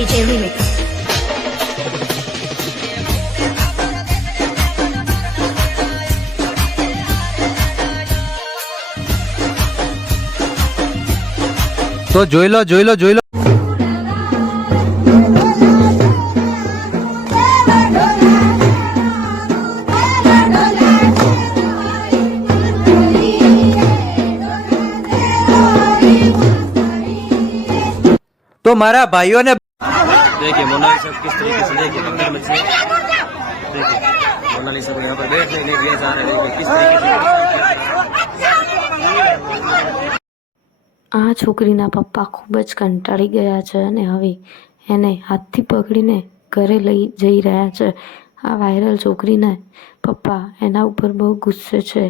DJ Remix. તો જોઈ લો જોઈ લો જોઈ લો। तो मारा भाइयों ने देखिए मोनालिसा किस तरीके से देखिए अंदर में से देखिए मोनालिसा को यहाँ पर बैठने नहीं दिया जा रहा है। किस तरीके से આ છોકરીના પપ્પા ખૂબ જ કંટાળી ગયા છે અને હવે એને હાથથી પકડીને ઘરે લઈ જઈ રહ્યા છે। આ વાયરલ છોકરીને પપ્પા એના ઉપર બહુ ગુસ્સે છે।